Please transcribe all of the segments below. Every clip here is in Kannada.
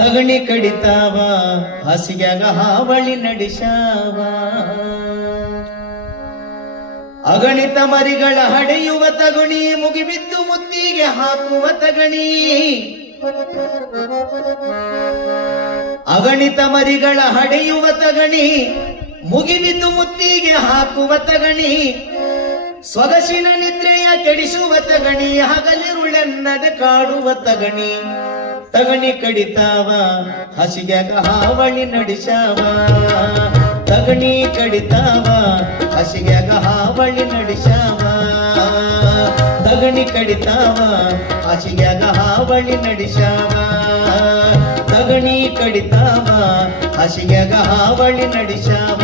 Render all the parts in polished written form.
ತಗಣಿ ಕಡಿತಾವ ಹಾಸಿಗ್ಯಾಗ ಹಾವಳಿ ನಡೆಸಾವ ಅಗಣಿತ ಮರಿಗಳ ಹಡೆಯುವ ತಗಣಿ ಮುಗಿಬಿದ್ದು ಮುತ್ತಿಗೆ ಹಾಕುವ ತಗಣಿ ಅಗಣಿತ ಮರಿಗಳ ಹಡೆಯುವ ತಗಣಿ ಮುಗಿಬಿದ್ದು ಮುತ್ತಿಗೆ ಹಾಕುವ ತಗಣಿ ಸೊಗಸಿನ ನಿದ್ರೆಯ ಕೆಡಿಸುವ ತಗಣಿ ಹಗಲಿರುಳೆನ್ನದ ಕಾಡುವ ತಗಣಿ ತಗಣಿ ಕಡಿತಾವ ಹಸಿಗ್ಯಾಗ ಹಾವಳಿ ನಡೆಸಾವ ತಗಣಿ ಕಡಿತಾವ ಹಸಿಗ್ಯಾಗ ಹಾವಳಿ ನಡೆಸಾವ ತಗಣಿ ಕಡಿತಾವ ಹಸಿಗ್ಯಾಗ ಹಾವಳಿ ನಡೆಸಾವ ತಗಣಿ ಕಡಿತಾವ ಹಸಿಗ್ಯಾಗ ಹಾವಳಿ ನಡೆಸಾವ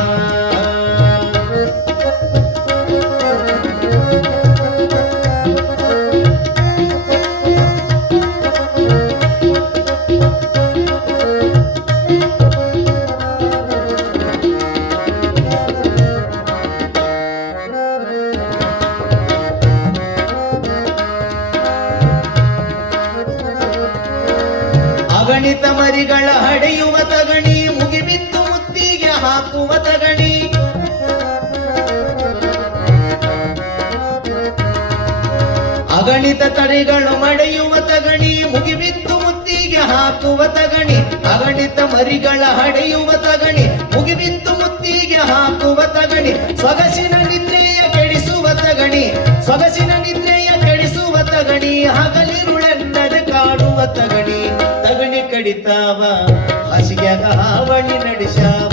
ಅಗಣಿತ ಮರಿಗಳ ಹಡೆಯುವ ತಗಣಿ ಮುಗಿಬಿದ್ದು ಮುತ್ತಿಗೆ ಹಾಕುವ ತಗಣಿ ಅಗಣಿತ ತಳಿಗಳು ಮಡೆಯುವ ತಗಣಿ ಮುಗಿಬಿದ್ದು ಮುತ್ತಿಗೆ ಹಾಕುವ ತಗಣಿ ಅಗಣಿತ ಮರಿಗಳ ಹಡೆಯುವ ತಗಣಿ ಮುಗಿಬಿದ್ದು ಮುತ್ತಿಗೆ ಹಾಕುವ ತಗಣಿ ಸೊಗಸಿನ ನಿದ್ರೆಯ ಕೆಡಿಸುವ ತಗಣಿ ಸೊಗಸಿನ ನಿದ್ರೆಯ ಕೆಡಿಸುವ ತಗಣಿ ಹಗಲಿರುಳೆನ್ನದ ಕಾಡುವ ತಗಣಿ ತಗಣಿ ಕಡಿತಾವ ಹಾಸಿಗ್ಯಾಗ ಹಾವಳಿ ನಡೆಸಾವ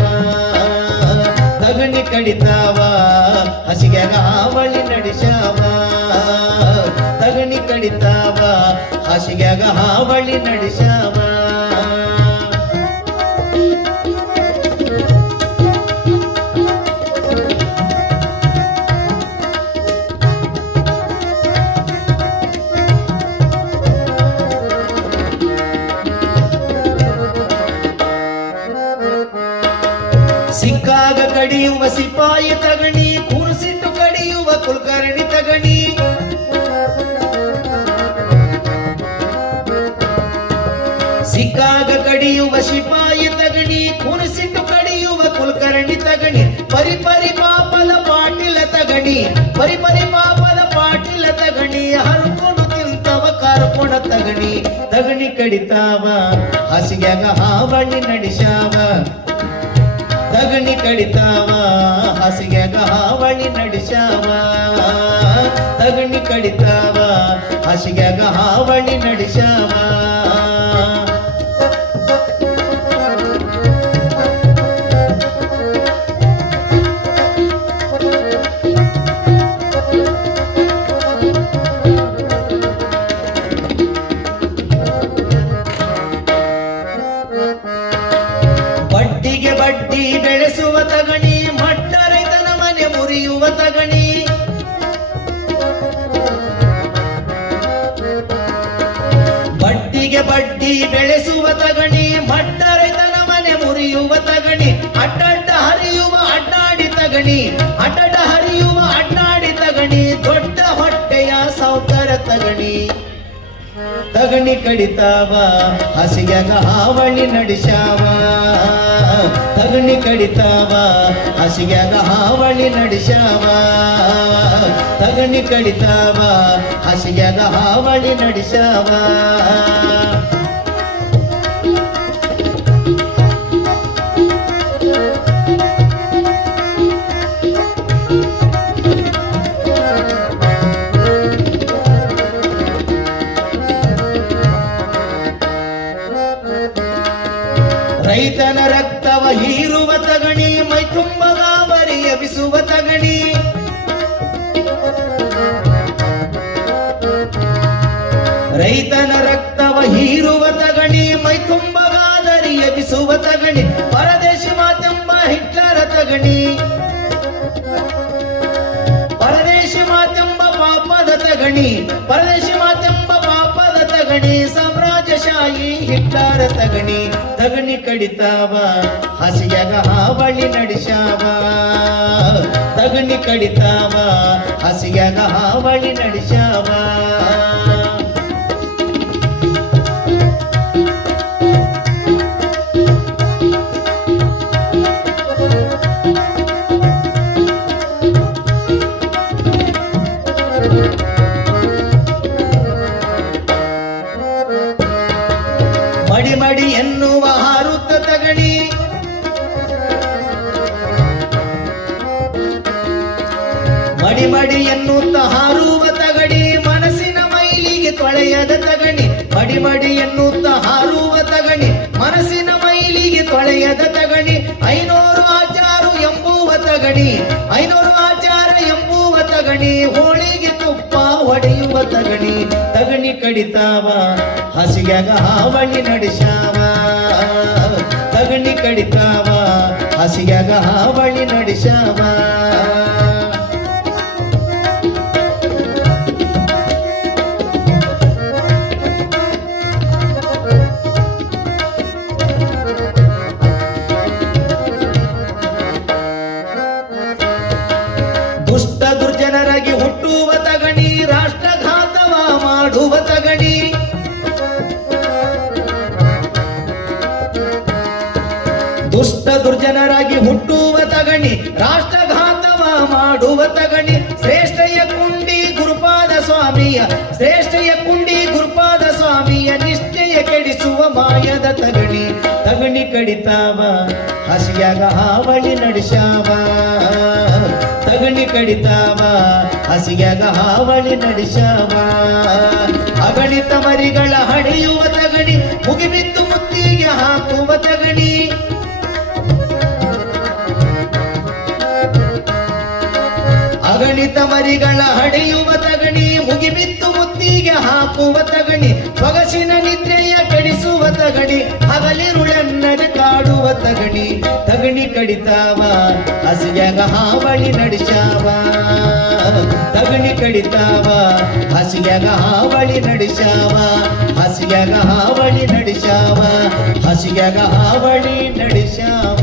ತಗಣಿ ಕಡಿತಾವ ಹಾಸಿಗ್ಯಾಗ ಹಾವಳಿ ನಡೆಸಾವ ತಗಣಿ ಕಡಿತಾವ ಹಾಸಿಗ್ಯಾಗ ಹಾವಳಿ ನಡೆಸಾವ ಸಿಕ್ಕಾಗ ಕಡಿಯುವ ಸಿಪಾಯಿ ತಗಣಿ ಕೂರಿಸಿಟ್ಟು ಕಡಿಯುವ ಕುಲಕರ್ಣಿ ತಗಣಿ ಸಿಕ್ಕಾಗ ಕಡಿಯುವ ಸಿಪಾಯಿ ತಗಣಿ ಕೂರಿಸಿಟ್ಟು ಕಡಿಯುವ ಕುಲಕರ್ಣಿ ತಗಣಿ ಪರಿಪರಿ ಪಾಪದ ಪಾಟಿಲ ತಗಣಿ ಪರಿಪರಿ ಪಾಪದ ಪಾಟಿಲ ತಗಣಿ ಹರ್ಕೊಂಡು ತಿಂತವ ಕಾರ್ಕೊಣ ತಗಣಿ ತಗಣಿ ಕಡಿತಾವ ಹಾಸಿಗ್ಯಾಗ ಹಾವಳಿ ನಡೆಸಾವ ತಗಣಿ ಕಡಿತಾವ ಹಾಸಿಗ್ಯಾಗ ಹಾವಳಿ ನಡೆಸಾವ ತಗಣಿ ಕಡಿತಾವ ಹಾಸಿಗ್ಯಾಗ ಹಾವಳಿ ನಡೆಸಾವ ಬಡ್ಡಿಗೆ ಬಡ್ಡಿ ಬೆಳೆಸುವ ತಗಣಿ ಮಟ್ಟ ರೈತನ ಮನೆ ಮುರಿಯುವ ತಗಣಿ ಬಡ್ಡಿಗೆ ಬಡ್ಡಿ ಬೆಳೆಸುವ ತಗಣಿ ಮಟ್ಟ ರೈತನ ಮನೆ ಮುರಿಯುವ ತಗಣಿ ಅಡ್ಡಡ್ಡ ಹರಿಯುವ ಅಡ್ಡಾಡಿ ತಗಣಿ ಅಡ್ಡಡ್ಡ ಹರಿಯುವ ಅಡ್ಡಾಡಿ ತಗಣಿ ದೊಡ್ಡ ಹೊಟ್ಟೆಯ ಸೌಕರ ತಗಣಿ ತಗಣಿ ಕಡಿತಾವ ಹಾಸಿಗ್ಯಾಗ ಹಾವಳಿ ನಡೆಸಾವ ತಗಣಿ ಕಡಿತಾವ ಹಾಸಿಗ್ಯಾಗ ಹಾವಳಿ ನಡೆಸಾವ ತಗಣಿ ಕಡಿತಾವ ಹಾಸಿಗ್ಯಾಗ ಹಾವಳಿ ನಡೆಸಾವ ರೈತನ ರಕ್ತವ ಹೀರುವ ತಗಣಿ ಮೈ ತುಂಬ ಗಾಬರಿ ಎಬಿಸುವ ತಗಣಿ ರೈತನ ರಕ್ತವ ಹೀರುವ ತಗಣಿ ಮೈ ತುಂಬ ಗಾದರಿ ಎಬಿಸುವ ತಗಣಿ ಪರದೇಶಿ ಮಾತೆಂಬ ಹಿಟ್ಲರ ತಗಣಿ ಪರದೇಶಿ ಮಾತೆಂಬ ಪಾಪದ ತಗಣಿ ಪರದೇಶಿ ಮಾತೆಂಬ ಪಾಪದ ತಗಣಿ ಸಾಮ್ರಾಜ್ಯಶಾಹಿ ಹಿಟ್ಲರ ತಗಣಿ ತಗಣಿ ಕಡಿತಾವ ಹಾಸಿಗ್ಯಾಗ ಹಾವಳಿ ನಡೆಸಾವ ತಗಣಿ ಕಡಿತಾವ ಹಾಸಿಗ್ಯಾಗ ಹಾವಳಿ ನಡೆಸಾವ ಮಡಿ ಮಡಿ ಎನ್ನುವ ಹಾರುತ್ತ ತಗಣಿ ಮಡಿ ಮಡಿ ಎನ್ನುತ್ತ ಹಾರುವ ತಗಣಿ ಮನಸ್ಸಿನ ಮೈಲಿಗೆ ತೊಳೆಯದ ತಗಣಿ ಮಡಿ ಮಡಿ ಎನ್ನುತ್ತ ಹಾರುವ ತಗಣಿ ಮನಸ್ಸಿನ ಮೈಲಿಗೆ ತೊಳೆಯದ ತಗಣಿ ಐನೂರು ಆಚಾರ ಎಂಬುವ ತಗಣಿ ಐನೂರು ಆಚಾರ ಎಂಬುವ ತಗಣಿ ಹೋಳಿಗೆ ತುಪ್ಪ ಹೊಡೆಯುವ ತಗಣಿ ತಗಣಿ ಕಡಿತಾವ ಹಸಿಯಾಗ ಹಾವಳಿ ನಡೆಸಾವ ತಗಣಿ ಕಡಿತಾವ ಹಸಿಯಾಗ ಹಾವಳಿ ನಡೆಸಾವ ದುಷ್ಟ ದುರ್ಜನರಾಗಿ ಹುಟ್ಟುವ ತಗಣಿ ರಾಷ್ಟ್ರಘಾತವ ಮಾಡುವ ತಗಣಿ ದುಷ್ಟ ದುರ್ಜನರಾಗಿ ಹುಟ್ಟುವ ತಗಣಿ ರಾಷ್ಟ್ರಘಾತವ ಮಾಡುವ ತಗಣಿ ಶ್ರೇಷ್ಠಯ ಕುಂಡಿ ಗುರುಪಾದ ಸ್ವಾಮಿಯ ಶ್ರೇಷ್ಠಯ ಕುಂಡಿ ಗುರುಪಾದ ಸ್ವಾಮಿಯ ನಿಷ್ಠೆಯ ಕೆಡಿಸುವ ಮಾಯದ ತಗಣಿ ತಗಣಿ ಕಡಿತಾವ ಹಸಿಯಾಗ ಹಾವಳಿ ನಡೆಸಾವ ತಗಣಿ ಕಡಿತಾವ ಹಸಿಯಾಗ ಹಾವಳಿ ನಡೆಸಾವ ಅಗಣಿತ ಮರಿಗಳ ಹಡೆಯುವ ತಗಣಿ ಮುಗಿಬಿದ್ದು ಮುತ್ತಿಗೆ ಹಾಕುವ ತಗಣಿ ಅಗಣಿತ ಮರಿಗಳ ಹಡೆಯುವ ತಗಣಿ ಮುಗಿಬಿದ್ದು ಮುತ್ತಿಗೆ ಹಾಕುವ ತಗಣಿ ಸೊಗಸಿನ ನಿದ್ರೆಯ ಕೆಡಿಸುವ ತಗಣಿ ಹಗಲಿರುಳೆನ್ನದೆ ಕಾಡುವ ತಗಣಿ ತಗಣಿ ಕಡಿತಾವ ಹಸಿಯಾಗ ಹಾವಳಿ ನಡೆಸಾವ ತಗಣಿ ಕಡಿತಾವ ಹಸಿಯಾಗ ಹಾವಳಿ ನಡೆಸಾವ ಹಸಿಯಾಗ ಹಾವಳಿ ನಡೆಸಾವ ಹಸಿಯಾಗ ಹಾವಳಿ ನಡೆಸಾವ